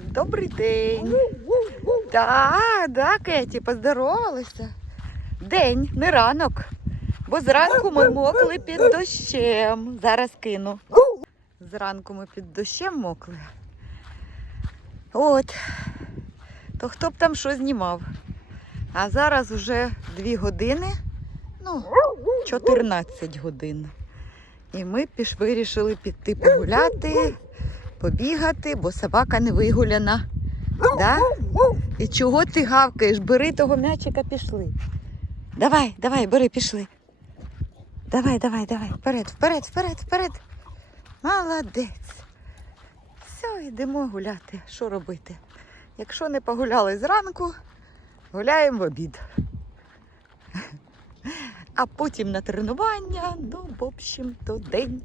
Добрий день. Да, да, Кеті, поздоровалися. День, не ранок. Бо зранку ми мокли під дощем. Зараз кину. Зранку ми під дощем мокли. От. То хто б там що знімав? А зараз вже 2 години, ну, 14 годин. І ми піш вирішили піти погуляти, побігати, бо собака не вигуляна. Да? І чого ти гавкаєш? Бери того м'ячика, пішли. Давай, давай, бери, пішли. Давай, давай, давай. Вперед, вперед, вперед, вперед. Молодець. Все, йдемо гуляти. Що робити? Якщо не погуляли зранку, гуляємо в обід. А потім на тренування, ну, в общем, то день.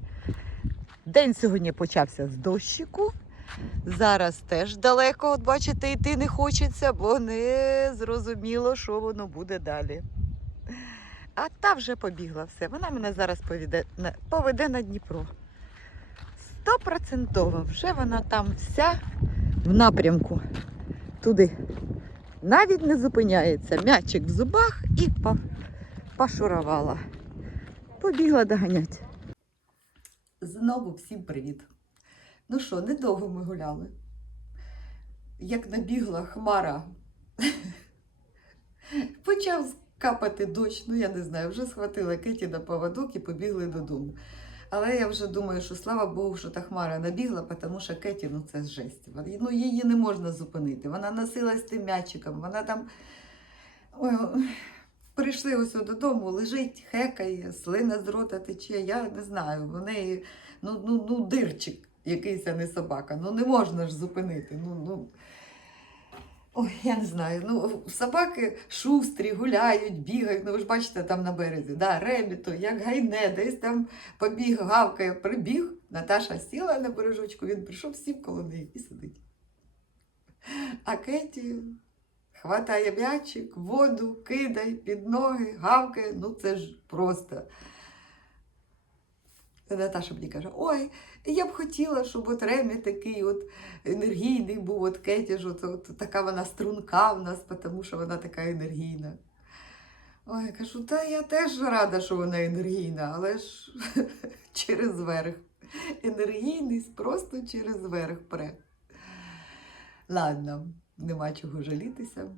День сьогодні почався з дощику. Зараз теж далеко, от бачите, йти не хочеться, бо не зрозуміло, що воно буде далі. А та вже побігла все. Вона мене зараз поведе поведе на Дніпро. Стопроцентово, вже вона там вся в напрямку туди. Навіть не зупиняється. М'ячик в зубах і пошурувала. Побігла доганять. Знову всім привіт. Ну що, недовго ми гуляли. Як набігла хмара, почав капати дощ, ну я не знаю, вже схватила Кеті на поводок і побігли додому. Але я вже думаю, що слава Богу, що та хмара набігла, тому що Кеті, ну це жесть. Ну, її не можна зупинити. Вона носилась тим м'ячиком, вона там. Ой, прийшли ось додому, лежить, хекає, слина з рота тече. Я не знаю. В неї ну, ну, ну, дирчик якийсь, а не собака. Ну не можна ж зупинити. Ну, ну. Ой, я не знаю. Ну, собаки шустрі, гуляють, бігають. Ну, ви ж бачите там на березі, да, ребіто, як гайне, десь там побіг, гавкає, прибіг. Наташа сіла на бережочку, він прийшов, сів коло неї і сидить. А Кеті хватає м'ячик, воду, кидай під ноги, гавкає. Ну це ж просто. Наташа мені каже: ой, я б хотіла, щоб от Ремі такий от енергійний був, от Кеті ж, от, от така вона струнка в нас, тому що вона така енергійна. Ой, я кажу, та я теж рада, що вона енергійна, але ж через верх. Енергійність просто через верх пре. Ладно, нема чого жалітися.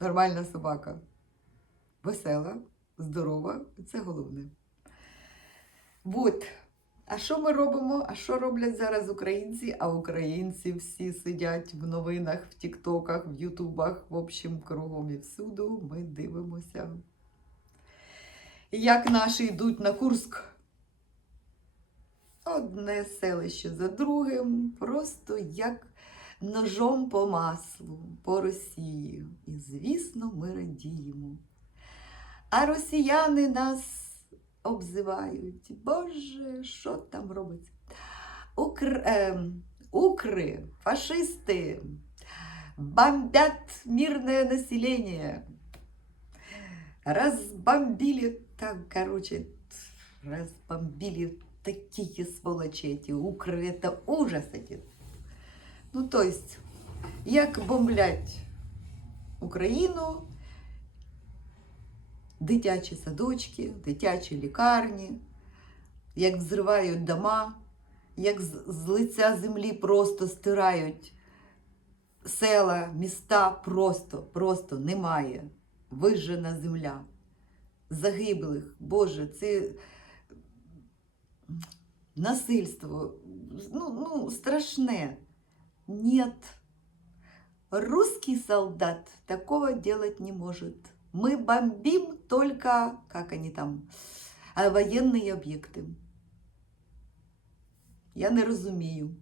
Нормальна собака. Весела, здорова, це головне. От. А що ми робимо? А що роблять зараз українці? А українці всі сидять в новинах, в Тіктоках, в Ютубах, в общем, кругом і всюду. Ми дивимося. Як наші йдуть на Курск. Одне селище за другим, просто як ножом по маслу, по Росії. І, звісно, ми радіємо. А росіяни нас обзивають. Боже, що там робиться? Укр... е, укри, фашисти бомбят мирное население. Разбомбили, там, короче, разбомбили такие сволочи эти укры. Это ужас один. Ну, то есть, як бомблять Україну, дитячі садочки, дитячі лікарні, як взривають дома, як з лиця землі просто стирають села, міста, просто, просто немає. Вижжена земля, загиблих. Боже, це насильство. Ну, ну, страшне. Нет. Русский солдат такого делать не может. Мы бомбим только, как они там, воєнні об'єкти. Я не розумію,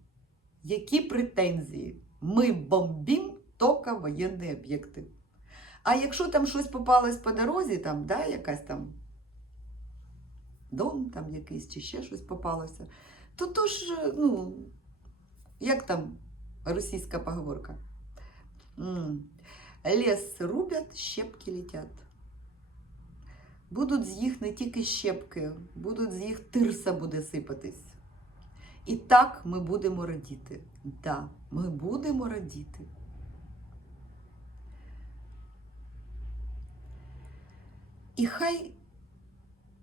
які претензії. Ми бомбім тільки воєнні об'єкти. А якщо там щось попалось по дорозі, там, да, якась там дом там якийсь чи ще щось попалося, то то ж, ну, як там російська поговорка? Ліс рубять, щепки летять. Будуть з їх не тільки щепки, будуть з їх тирса буде сипатись. І так ми будемо радіти. Да, ми будемо радіти. І хай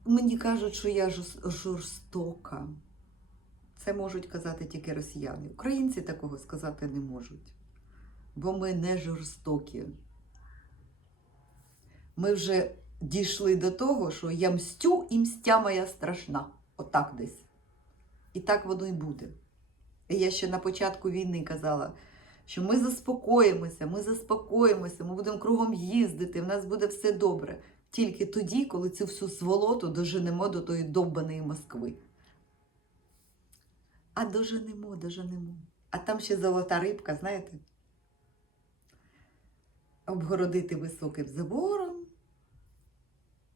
мені кажуть, що я жорстока. Це можуть казати тільки росіяни. Українці такого сказати не можуть. Бо ми не жорстокі. Ми вже дійшли до того, що я мстю і мстя моя страшна. Отак десь. І так воно і буде. І я ще на початку війни казала, що ми заспокоїмося, ми заспокоїмося, ми будемо кругом їздити, в нас буде все добре. Тільки тоді, коли цю всю сволоту доженемо до тої довбаної Москви. А доженемо, доженемо. А там ще золота рибка, знаєте? Обгородити високим забором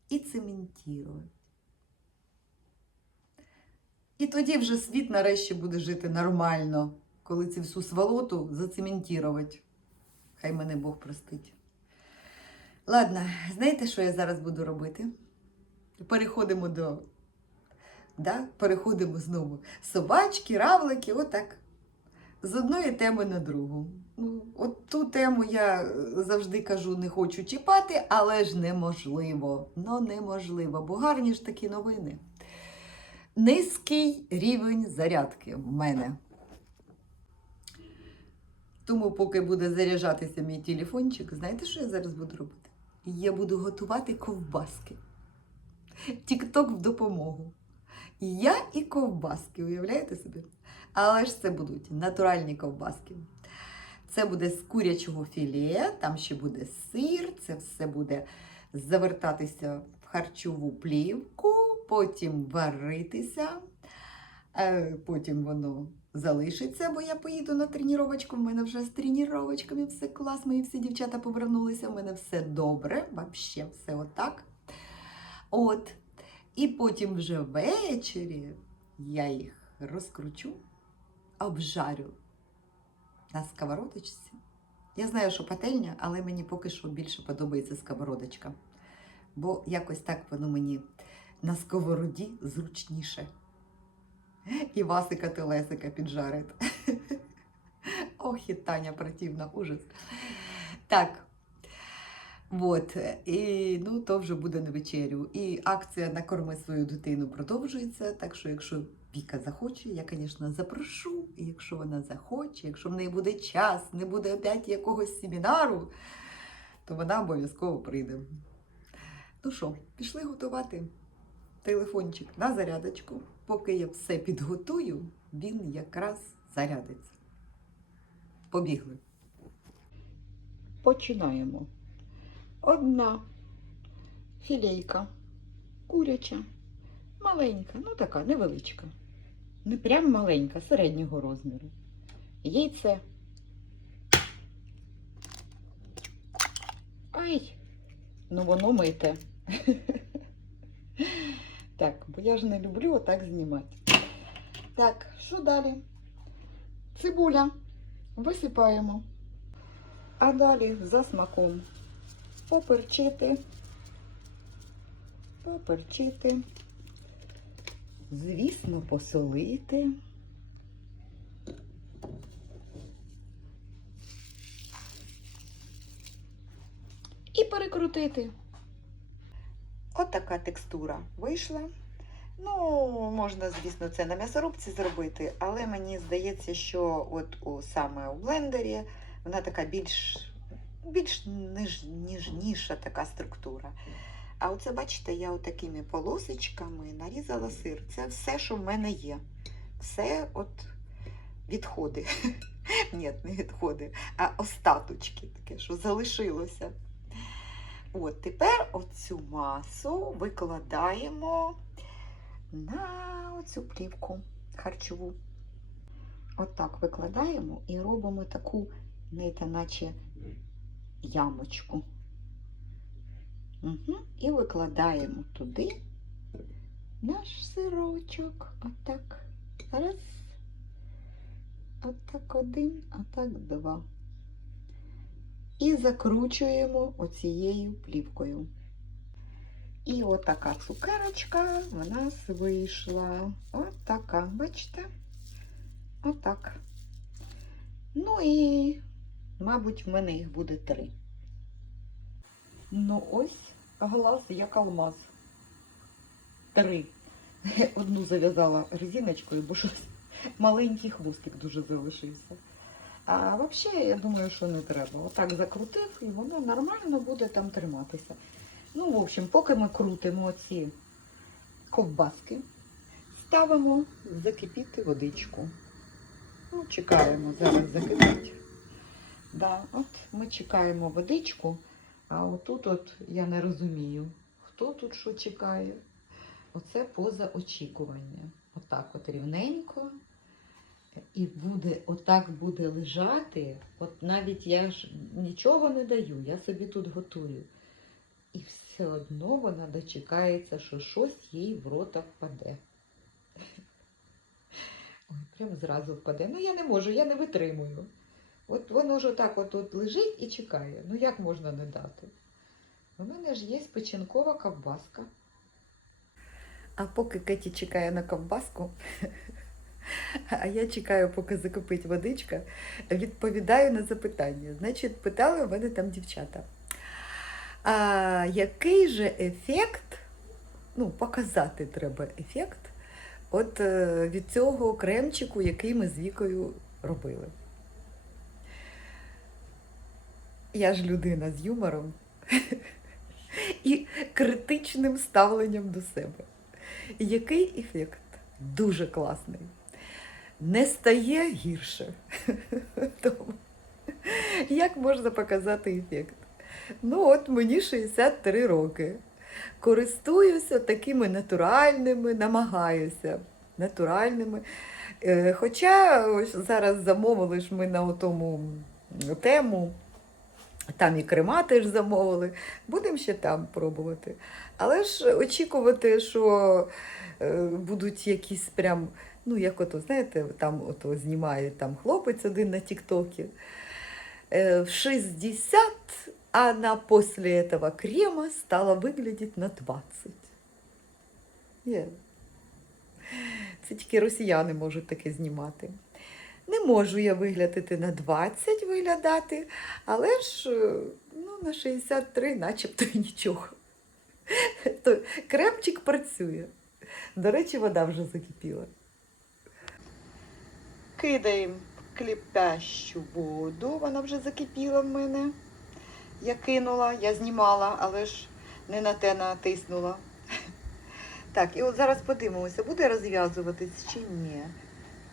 і цементувати. І тоді вже світ нарешті буде жити нормально, коли цю всю сволоту зацементувати. Хай мене Бог простить. Ладно, знаєте, що я зараз буду робити? Переходимо до. Да? Переходимо знову. Собачки, равлики, отак. З одної теми на другу. Ну, от ту тему я е, завжди кажу, не хочу чіпати, але ж неможливо. Ну, неможливо, бо гарні ж такі новини. Низький рівень зарядки в мене. Тому, поки буде заряджатися мій телефончик, знаєте, що я зараз буду робити? Я буду готувати ковбаски. Тік-ток в допомогу. Я і ковбаски, уявляєте собі? Але ж це будуть натуральні ковбаски. Це буде з курячого філе, там ще буде сир, це все буде завертатися в харчову плівку, потім варитися, е, потім воно залишиться, бо я поїду на тренувачку. В мене вже з тренувачками все клас, мої всі дівчата повернулися, в мене все добре, взагалі все отак. От. І потім вже ввечері я їх розкручу, обжарю на сковородочці. Я знаю, що пательня, але мені поки що більше подобається сковородочка. Бо якось так воно мені на сковороді зручніше. І Васика телесика піджарить. Ох, і Таня противна, ужас. Так. От, і ну, то вже буде на вечерю. І акція накорми свою дитину продовжується. Так що, якщо Віка захоче, я, звісно, запрошу. І якщо вона захоче, якщо в неї буде час, не буде опять якогось семінару, то вона обов'язково прийде. Ну що, пішли готувати телефончик на зарядочку. Поки я все підготую, він якраз зарядиться. Побігли. Починаємо. Одна філейка куряча, маленька, ну така невеличка. Не прям маленька, середнього розміру. Яйце. Ай, ну воно мите. Так, бо я ж не люблю отак знімати. Так, що далі? Цибуля. Висипаємо. А далі за смаком поперчити, поперчити, звісно, посолити. І перекрутити. От така текстура вийшла. Ну, можна, звісно, це на м'ясорубці зробити, але мені здається, що от у, саме у блендері вона така більш більш ниж, ніжніша така структура. А оце, бачите, я отакими полосочками нарізала сир. Це все, що в мене є. Все от відходи. Ні, не відходи, а остаточки таке, що залишилося. От, тепер оцю масу викладаємо на оцю плівку харчову. Отак викладаємо і робимо таку, знаєте, наче ямочку. Угу. І викладаємо туди наш сирочок. Отак. Раз. Отак один, отак два. І закручуємо оцією плівкою. І отака цукерочка в нас вийшла. Отака, бачите? Отак. Ну і, мабуть, в мене їх буде три. Ну ось глаз як алмаз. Три. Одну зав'язала резиночкою, бо щось маленький хвостик дуже залишився. А взагалі, я думаю, що не треба. Отак закрутив і воно нормально буде там триматися. Ну, в общем, поки ми крутимо ці ковбаски, ставимо закипіти водичку. Ну, чекаємо, зараз закипить. Да, от ми чекаємо водичку, а отут от я не розумію, хто тут що чекає. Оце поза очікування. Отак от рівненько. І буде, отак буде лежати. От навіть я ж нічого не даю, я собі тут готую. І все одно вона дочекається, що щось їй в рота впаде. Ой, прям зразу впаде. Ну я не можу, я не витримую. От воно ж отак от, от лежить і чекає. Ну як можна не дати? У мене ж є печінкова ковбаска. А поки Кеті чекає на ковбаску, а я чекаю, поки закипить водичка, відповідаю на запитання. Значить, питали у мене там дівчата. А який же ефект, ну, показати треба ефект от е, від цього кремчику, який ми з Вікою робили? Я ж людина з юмором і критичним ставленням до себе. Який ефект? Дуже класний. Не стає гірше. Тому, як можна показати ефект? Ну, от мені 63 роки. Користуюся такими натуральними, намагаюся натуральними. Е, Хоча ось зараз замовили ж ми на тому тему, там і крема теж замовили. Будемо ще там пробувати. Але ж очікувати, що е, будуть якісь прям, ну як ото, знаєте, там ото знімає там хлопець один на Тіктокі. Е, в 60, она после этого крема стала выглядеть на 20. Є. Це тільки росіяни можуть таке знімати. Не можу я виглядати на 20 виглядати, але ж е, ну, на 63 начебто нічого. То кремчик працює. До речі, вода вже закипіла. Кидаємо кліпящу воду, вона вже закипіла в мене. Я кинула, я знімала, але ж не на те натиснула. Так, і от зараз подивимося, буде розв'язуватись чи ні.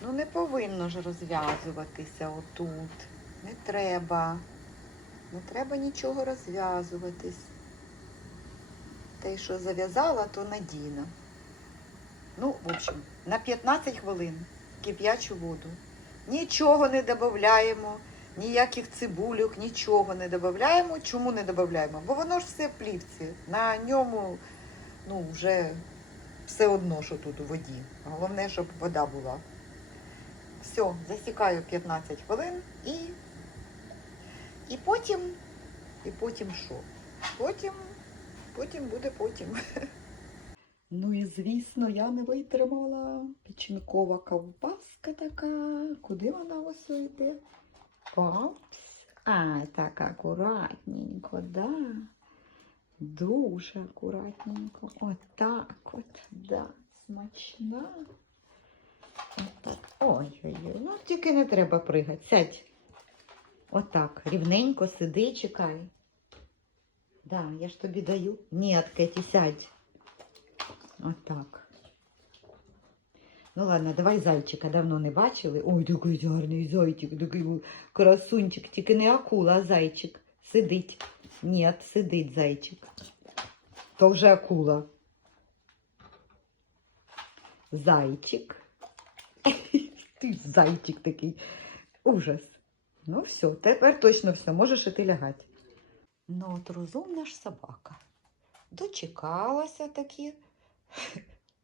Ну не повинно ж розв'язуватися отут. Не треба. Не треба нічого розв'язуватись. Те, що зав'язала, то надійно. Ну, в общем, на 15 хвилин кип'ячу воду. Нічого не додаємо, ніяких цибулюк, нічого не додаємо. Чому не додаємо? Бо воно ж все в плівці. На ньому ну, вже все одно, що тут у воді. Головне, щоб вода була. Все, засікаю 15 хвилин і, і потім, і потім що? Потім, потім буде потім. Ну і звісно, я не витримала. Печінкова ковбаска така. Куди вона ось йде? Опс. А, так акуратненько, да. Дуже акуратненько. Отак от, да. Смачна. Ой-ой-ой. Ну, тільки не треба пригати. Сядь. Отак. Рівненько сиди, чекай. Да, я ж тобі даю. Ні, Кеті, сядь. Отак. Ну ладно, давай зайчика. Давно не бачили. Ой, такий гарний зайчик, такий красунчик. Тільки не акула, а зайчик. Сидить. Ні, сидить зайчик. То вже акула. Зайчик. Ти зайчик такий. Ужас. Ну все, тепер точно все, можеш і ти лягати. Ну, от розумна ж собака. Дочекалася таки.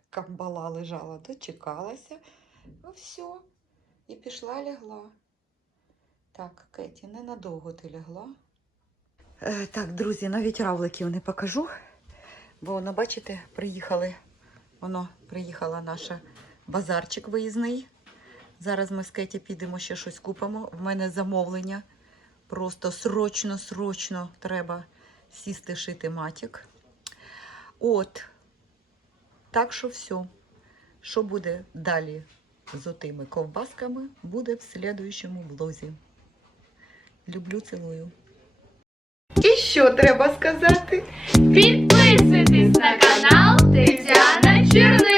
Камбала лежала, дочекалася. Ну все. І пішла лягла. Так, Кеті, ненадовго ти лягла. Е, так, друзі, навіть равликів не покажу. Бо воно, бачите, приїхали. Воно приїхала наша базарчик виїзний. Зараз ми з Кеті підемо ще щось купимо. В мене замовлення. Просто срочно, срочно треба сісти шити матік. От. Так що все. Що буде далі з отими ковбасками, буде в слідуючому влозі. Люблю, цілую. І що треба сказати? Підписуйтесь на канал Тетяна Черниш.